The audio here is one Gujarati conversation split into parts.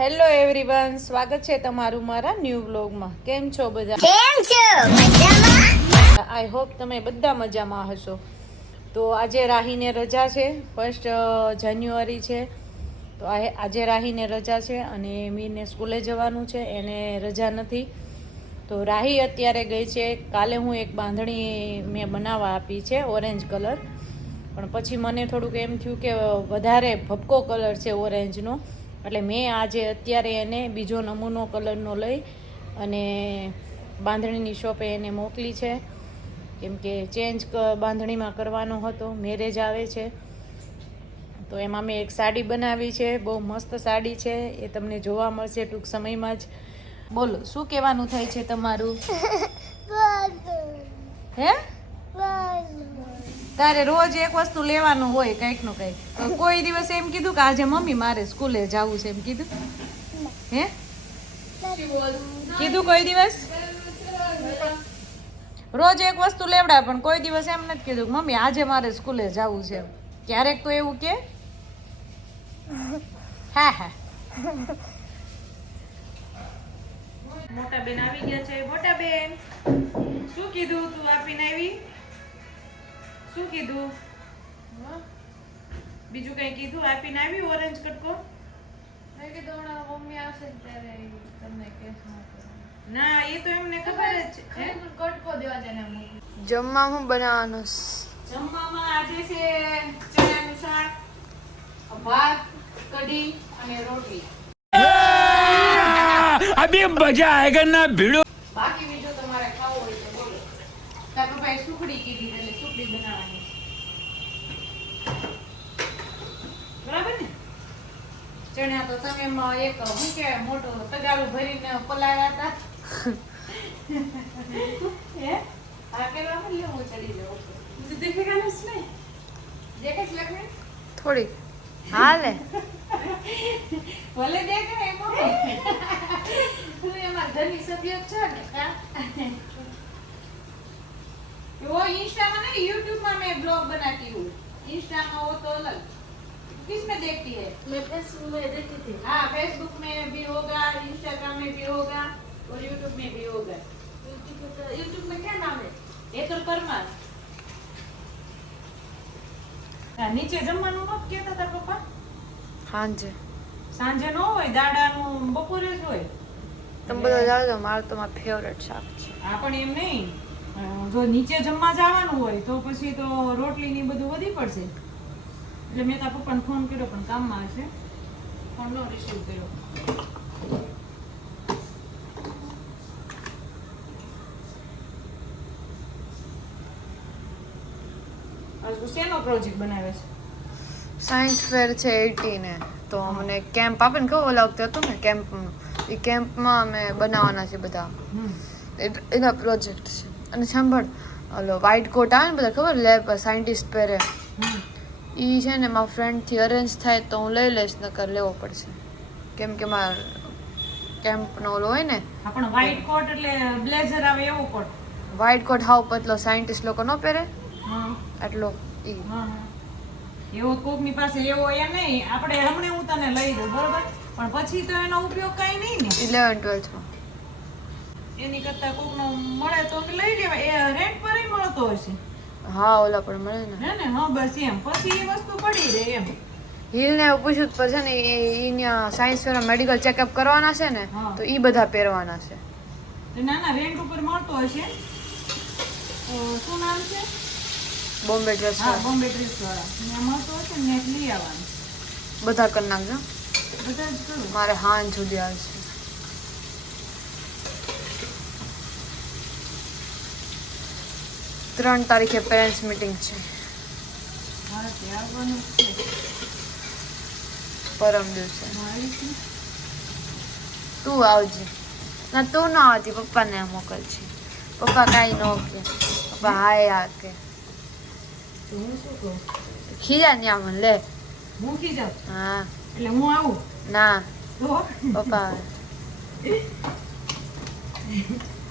હેલો એવરીવન, સ્વાગત છે તમારું મારા ન્યૂ વ્લોગમાં. કેમ છો બધા? કેમ છો? મજામાં? આઈ હોપ તમે બધા મજામાં હશો. તો આજે રાહીને રજા છે, 1 જાન્યુઆરી છે. તો આજે રાહીને રજા છે અને મીરને સ્કૂલે જવાનું છે, એને રજા નથી. તો રાહી અત્યારે ગઈ છે. કાલે હું એક બાંધણી મેં બનાવવા આપી છે ઓરેન્જ કલર, પણ પછી મને થોડુંક એમ થયું કે વધારે ભપકો કલર છે ઓરેન્જનો, એટલે મેં આજે અત્યારે એને બીજો નમૂનો કલરનો લઈ અને બાંધણીની શોપે એને મોકલી છે, કેમ કે ચેન્જ બાંધણીમાં કરવાનો હતો. મેરેજ આવે છે તો એમાં મેં એક સાડી બનાવી છે, બહુ મસ્ત સાડી છે, એ તમને જોવા મળશે ટૂંક સમયમાં જ. બોલો, શું કહેવાનું થાય છે તમારું? હે? તારે રોજ એક વસ્તુ લેવાનું હોય કંઈકનું કંઈક. કોઈ દિવસ એમ કીધું કે આજે મમ્મી મારે સ્કૂલે જવું છે, એમ કીધું? હે કીધું કોઈ દિવસ? રોજ એક વસ્તુ લેવડાવે પણ કોઈ દિવસ એમ નથી કીધું કે મમ્મી આજે મારે સ્કૂલે જવું છે. ક્યારેક તો એવું કે હા હા. મોટા બેન આવી ગયા છે. મોટા બેન, શું કીધું તું આપીને આવી? શું કીધું? બીજું કઈ કીધું? આપીને આવી ઓરેન્જ કટકો? મમ્મી આવશે ત્યારે તમને ના, એ તો એમને ખબર જ છે. કટકો દેવા જાય ને. જમવા હું બનાવવાનું? જમવામાં આજે છે ચણાનું શાક, ભાત, કઢી અને રોટલી. अभी मजा आएगा ना भिड़ो. બાકી બીજો તમારે ખાવું હોય તો બોલો. તાર પપ્પાએ સુખડી કીધી એટલે સુખડી બનાવવાની. બરાબર ને? ચણ્યા તો તમે એક શું કે મોટો તગારું ભરીને પલાળ્યા હતા. હે? આ કરવામાં લે હું ચડી જાઉં. મુझे देखेगा ना इसमें? देखे છે લખને? થોડી હાલે. ભલે દેખે ને મમ્મી. તું એમાં ઘરની સભ્ય છો ને? हाँ? वो इंस्टा में नहीं, यूट्यूब में मैं ब्लॉग बनाती हूँ. इंस्टा में वो तो अलग. किस में देखती है? मैं फेसबुक में देखी थी. हाँ, फेसबुक में भी होगा, इंस्टाग्राम में भी होगा और यूट्यूब में भी होगा. यूट्यूब में क्या नाम है? ये तो परमार. નીચે જમવાનું નહોતું કહેતા તાર પપ્પા? સાંજે સાંજે ન હોય, દાડાનું બપોરે જ હોય. તમે બધા જાઓ, મારું તો મારું ફેવરેટ શાક છે. આ પણ એમ નહીં, જો નીચે જમવા જવાનું હોય તો પછી તો રોટલી ની બધું વધી પડશે. એટલે મેં તાર પપ્પાને ફોન કર્યો પણ કામમાં હશે, ફોન નો રિસીવ કર્યો. આજુ શેનો પ્રોજેક્ટ બનાવે છે? સાયન્સ ફેર છે 18 તો મને કેમ્પ આપે ને, કેવો લાગતો હતો ને કેમ્પમાં, એ કેમ્પમાં અમે બનાવવાના છે બધા એના પ્રોજેક્ટ છે. અને સાંભળ, ઓલો વ્હાઈટ કોટ આવે ને બધા ખબર લેબ સાયન્ટિસ્ટ પહેરે, એ છે ને મારા ફ્રેન્ડથી અરેન્જ થાય તો હું લઈ લઈશ, નકર લેવો પડશે કેમ કે મારા કેમ્પનો ઓલો હોય ને. પણ વ્હાઈટ કોટ એટલે બ્લેઝર આવે એવો કોટ? વ્હાઈટ કોટ હાવ પતલો સાયન્ટિસ્ટ લોકો ન પહેરે આટલો ઈ. એવો કોકની પાસે એવો એ નહીં, આપણે હમણાં હું તને લઈ દઉં બરોબર, પણ પછી તો એનો ઉપયોગ કઈ નહીં ને. 11th-12th માં એની કરતા કોકનો મળે તો લઈ લેવાય. એ રેન્ટ પર મળતો હશે. હા, ઓલા પણ મળે ને. હે ને? હા, બસ એમ. પછી એ વસ્તુ પડી રહે એમ. હિલ ને એવું પૂછ્યું પર છે ને ઈ ત્યાં સાયન્સ ફેર મેડિકલ ચેકઅપ કરવાના છે ને, હા. તો ઈ બધા પહેરવાના છે. તો ના ના, રેન્ટ ઉપર મળતો હશે. શું નામ છે? બોમ્બે ડ્રેસ હા, બોમ્બે ડ્રેસ વાળા. ત્યાં મળતો હશે ને, ત્યાં લઈ આવવાનું. બધા કરી નાખજો, બધા જ કરું. મારે હાંજ સુધી આવશે. ત્રણ તારીખે પેરેન્ટ્સ મીટિંગ છે, મારે ત્યાં આવવાનું છે. પરમ દિવસે. મારી છે. તું આવજે. ના, તું ન આવતી, પપ્પાને મોકલજે. પપ્પા કાંઈ ન કે, પપ્પા હાય આ કે તો હું શું કહું? ખીજા ન્યા મને લે. મૂકી જાઉં હા, એટલે હું આવું ના તો પપ્પા આવે.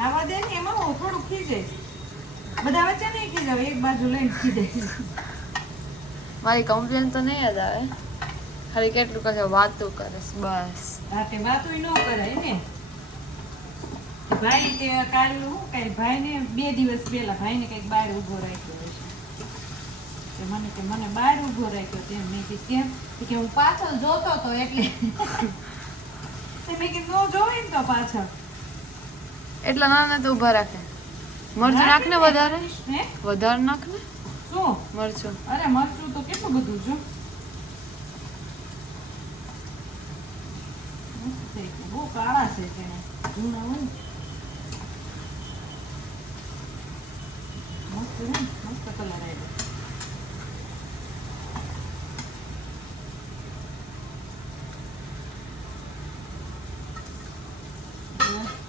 આવા દે ને, એમાં હું થોડુંક ખીજાઈશ. બધા વચ્ચે નહીં ખીજાવ, એક બાજુ લઈને ખીજાઈશ. મારી કમ્પ્લેન તો નહીં યાદ આવે. ખાલી કેટલું કહે વાતો કરે બસ. રાતે વાતું ન કરાય ને. ભાઈ કે કાલનું શું કઈ ભાઈને 2 દિવસ પહેલા ભાઈને કંઈક બહાર ઊભો રાખ્યો હશે. મને બહાર ઊભો રાખ્યો તેમ મેં કીધું કેમ? કે હું પાછળ જોતો હતો એટલે મેં કીધું ન જોવે ને તો પાછળ એટલા નાના તો ઊભા રાખે. મરચું નાખ ને વધારે, હે વધારે નાખ ને શું? મરચું. અરે મરચું તો કેટલું બધું છે. મસ્ત થઈ ગયું. બહુ કાળા છે તેને જૂના હોય ને. મસ્ત છે ને? મસ્ત કલર આવ્યો.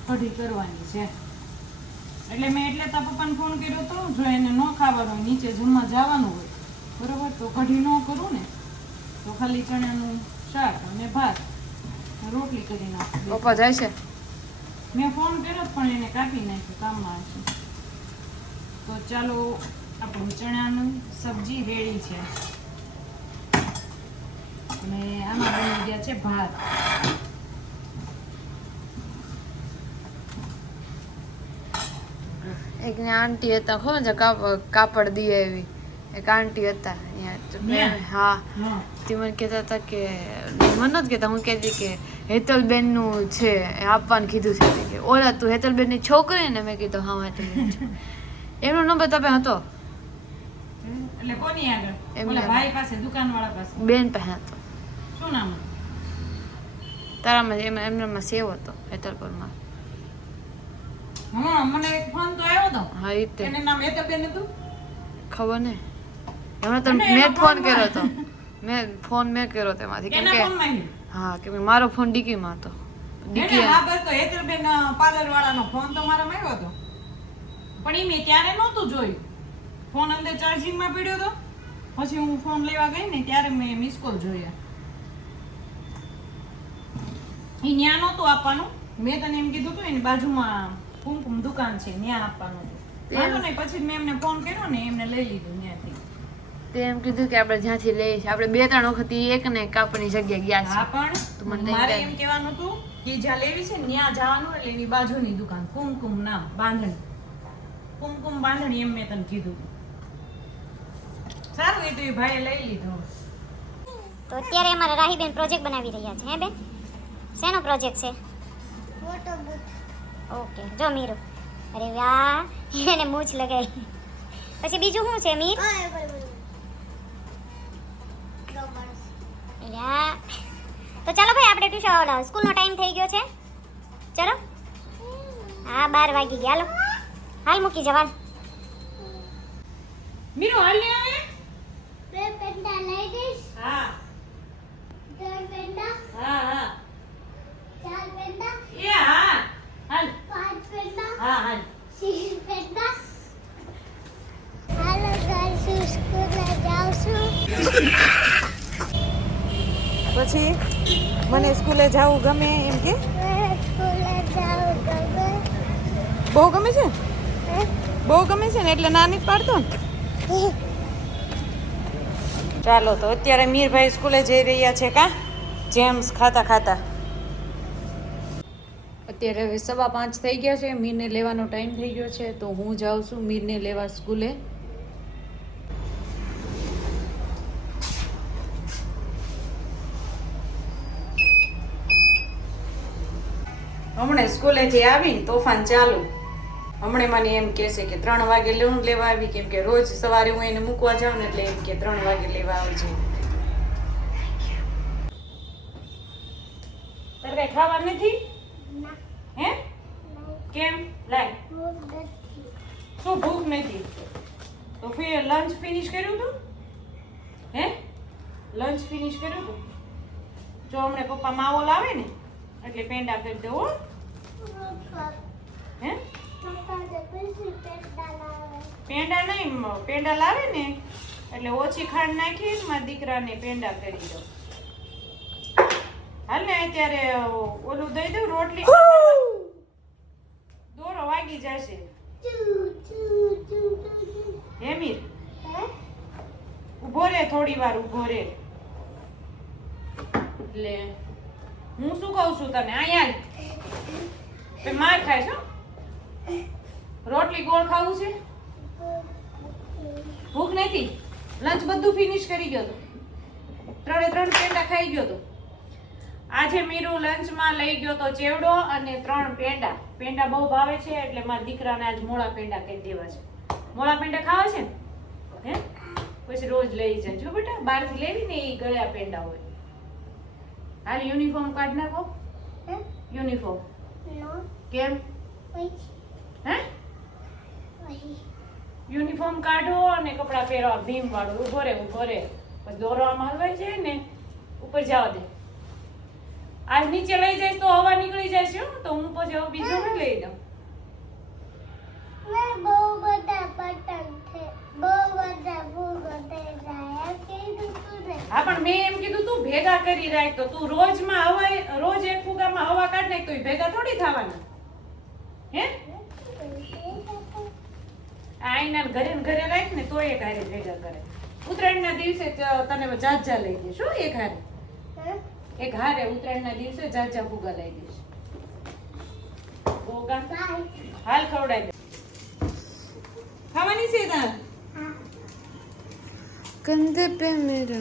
કઢી કરવાની છે એટલે મેં એટલે તારા પપ્પાને ફોન કર્યો તો જો એને ન ખાવાનું હોય, નીચે જમવા જવાનું હોય બરોબર, તો કઢી ન કરું ને તો ખાલી ચણાનું શાક અને ભાત રોટલી કરી નાખું. પપ્પા જાય છે. મેં ફોન કર્યો પણ એને કાપી નાખ્યો, કામમાં હશે. તો ચાલો આપણું ચણાનું સબ્જી રેડી છે અને આમાં બની ગયા છે ભાત. એક ને આંટી હતા ખબર છે કાપડ દી એવી એક આંટી હતા અહીંયા. હા હા તે મને કહેતા હતા કે મને નથી કહેતા, હું કહેતી કે હેતલબેન નું છે એ આપવાનું કીધું છે. કે ઓલા તું હેતલબેન ની છોકરી ને? મેં કીધું હા હેતલબેન છે. એમનો નંબર તમે હતો એટલે કોની આગળ? એમની ઓલા આગળ. ભાઈ પાસે, દુકાનવાળા પાસે. બેન પાસે હતો. શું નામ? તારામાં એમનામાં સેવ હતો હેતલપુરમાં. હા મને એક ફોન તો આવ્યો તો. હા એ તે એને નામ હેતલબેન હતું. ખબર ને એમણે તો અને મેં એનો ફોન ફોન કર્યો હતો. મેં કર્યો તેમાંથી કેમ કેના કે ફોનમાં છે? હા કેમ કે મારો ફોન ડીકીમાં હતો. એને ડીકી હા બસ તો હેતલબેન પાર્લર વાળાનો ફોન તો મારામાં આવ્યો હતો પણ એ મેં ત્યારે નહોતું જોયું. ફોન અંદર ચાર્જિંગમાં પડ્યો હતો, પછી હું ફોન લેવા ગઈ ને ત્યારે મેં મિસ કોલ જોયા. એ ન્યા નહોતું આપવાનું, મેં તને એમ કીધું હતું એની બાજુમાં કુમકુમ દુકાન છે ત્યાં આપવાનું હતું. વાંધો નહીં, પછી મેં એમને ફોન કર્યો ને એમને લઈ લીધું ત્યાંથી. તે એમ કીધું કે આપણે જ્યાંથી લઈશ આપણે 2-3 વખત ઈ એક ને કાપની જગ્યાએ ગયા હા છે. તો પણ મને મારે કઈ- એમ કહેવાનું હતું કે જ્યાં લેવી છે ને ત્યાં જવાનું એટલે એની બાજુની દુકાન કુમકુમ નામ બાંધણી, કુમકુમ બાંધણી એમ મેં તને કીધું હતું. સારું એ તો એ ભાઈએ લઈ લીધો. તો અત્યારે અમારા રાહીબેન પ્રોજેક્ટ બનાવી રહ્યા છે. હે બેન, શેનો પ્રોજેક્ટ છે? ઓકે જો મીરુ, અરે વાહ, એને મૂછ લગાવી. પછી બીજું શું છે મીર? યા. તો ચાલો ભાઈ આપણે ટ્યુશન સ્કૂલનો ટાઈમ થઈ ગયો છે. ચલો હા 12 વાગી ગયા. હાલો હાલ મૂકી જવાલ. મીરો હાલ ને આવે. હા હા હા એ હા હાલ હા હાલ. પછી મને સ્કૂલે જવું ગમે એમ કે બહુ ગમે છે, બહુ ગમે છે ને એટલે નાની જ પાડતો ને. ચાલો તો અત્યારે મીરભાઈ સ્કૂલે જઈ રહ્યા છે કા જેમ્સ ખાતા ખાતા. અત્યારે હવે 5:15 થઈ ગયા છે, મીરને લેવાનો ટાઈમ થઈ ગયો છે તો હું જાઉં છું મીરને લેવા સ્કૂલે. હમણાં સ્કૂલેથી આવીને તોફાન ચાલુ. હમણાં મને એમ કહેશે કે 3 વાગે લેવા આવી, કેમ કે રોજ સવારે હું એને મૂકવા જાઉં ને એટલે એમ કે 3 વાગે લેવા આવજે. તારે કઈ ખાવા નથી? હે કેમ? લાય શું ભૂખ નથી? તો ફિર લંચ ફિનિશ કર્યું તું? હે લંચ ફિનિશ કર્યું તું? જો હમણાં પપ્પા માવો લાવે ને એટલે પેંડા કરી દો. હે પેંડા નહીં, પેંડા લાવે ને એટલે ઓછી ખાંડ નાખી મારા દીકરાને પેંડા કરી દો. હાલ ને અત્યારે ઓલું દઈ દઉં રોટલી. દોરો વાગી જશે. હેમીર ઉભો રે, થોડી વાર ઉભો રે. એટલે હું શું કહું છું તને અહીંયા તે માર ખાય છો રોટલી ગોળ ખાવું છે ભૂખ નથી લંચ બધું ફિનિશ કરી ગયો તો 3 પેંડા ખાઈ ગયો તો આજે મીરુ લંચમાં લઈ ગયો તો ચેવડો અને 3 પેંડા બહુ ભાવે છે એટલે મારા દીકરાને આજ મોળા પેંડા કહી દેવા છે મોળા પેંડા ખાવા છે ને હે પછી રોજ લઈ જાય જો બેટા બહારથી લેવી ને એ ગળ્યા પેંડા હોય હાલ યુનિફોર્મ કાઢ નાખો યુનિફોર્મ કેમ હે યુનિફોર્મ કાઢો અને કપડાં પહેરવા ભીમ વાળો ઉભો રે પછી દોરવામાં હલવાઈ જાય ને ઉપર જવા દે આજ નીચે લઈ જાય તો હવા નીકળી જાય છે તો હું પછી હવે બીજો ને લઈ દઉં હા પણ મેં એમ કીધું તું ભેગા કરી રાખ તો તું રોજ એક ફુગામાં હવા કાઢ નાખ તો એ ભેગા થોડી થવાના હે આઈના ઘરે ને ઘરે રાખ ને તો એક હારે ભેગા કરે ઉત્તરાયણના દિવસે તને જાજા લઈ દઈશ હો એક હારે ઉત્તરાયણના દિવસે જાજા ફુગા લઈ દઈશ ગોગા હાલ ખવડાવી દે ખાવાની છે તાર कंधे पे मेरा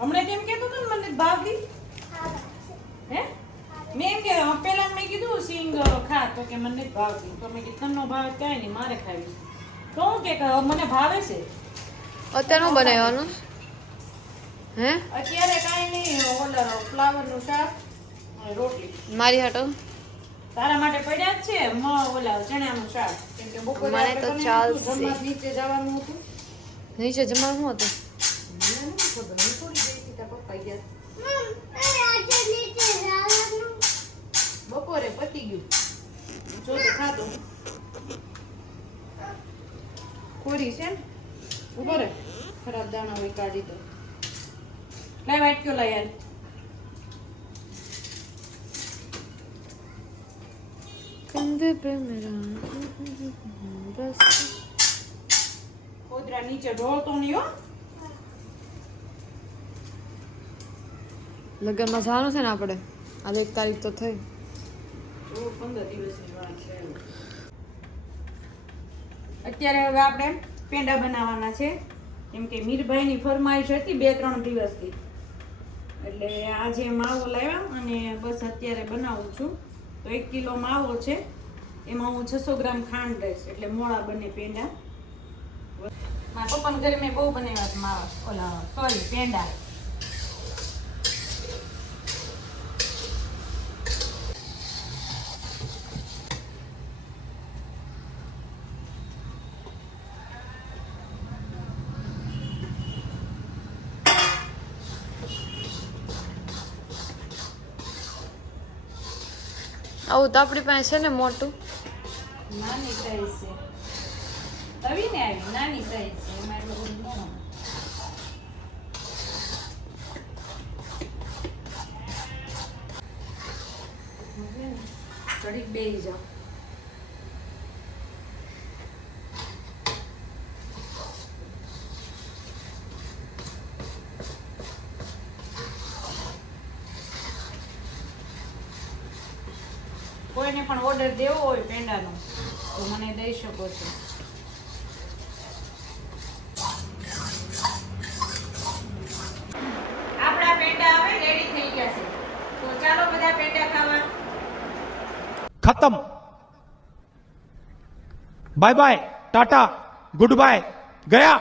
હમણાં તેમ કહેતો તો ને મને ભાવતી હે મેં એમ કે પેલા મેં કીધું સિંગ ખા તો કે મને નથી ભાવતી તો મેં કીધું તમનો ભાવ કાંઈ નહીં મારે ખાવી તો હું કે મને ભાવે છે અત્યારે હું બનાવવાનું હે અત્યારે કાંઈ નહીં ઓલર ફ્લાવરનું શાક અને રોટલી મારી હાટો તારા માટે પડ્યા જ છે ઓલા ચણાનું શાક કેમ કે બપોરે મને તો આપણે ચાલશે. જમવા નીચે જવાનું હતું નીચે જમવાનું હતું મને નથી ખબર હું થોડી ગઈ હતી તારા પપ્પા ગયા બપોરે પતી ગયું જો તો ખાધું કોરી છે ને ઉભો રે ખરાબ દાણા હોય કાઢી દો લાય વાટક્યો લાય યાર कंधे पे मेरा बस કોદરા નીચે ઢોળતો નહીં હો લગ્નમાં જવાનું છે ને આપણે આજે 1 તારીખ તો થઈ જો 15 દિવસની વાત છે અત્યારે હવે આપણે પેંડા બનાવવાના છે કેમ કે મીરભાઈની ફરમાઈશ હતી 2-3 દિવસથી એટલે આજે માવો લાવ્યા અને બસ અત્યારે બનાવું છું તો 1 કિલો માવો છે એમાં હું 600 ગ્રામ ખાંડ લઈશ એટલે મોળા બને પેંડા મારા પપ્પાના ઘરે મેં બહુ બનાવ્યા છે માવા પેંડા આવું તો આપણી પાસે છે ને મોટું નાની સાઈઝ છે તવી ને આવી નાની સાઈઝ છે એમાં એટલું બધું ન હોય. ચડી બેસી જાઓ કોઈને પણ ઓર્ડર દેવો હોય પેંડાનો તો મને દઈ શકો છો આપણા પેંડા હવે રેડી થઈ ગયા છે તો ચાલો બધા પેંડા ખાવા खत्म bye bye tata good bye गया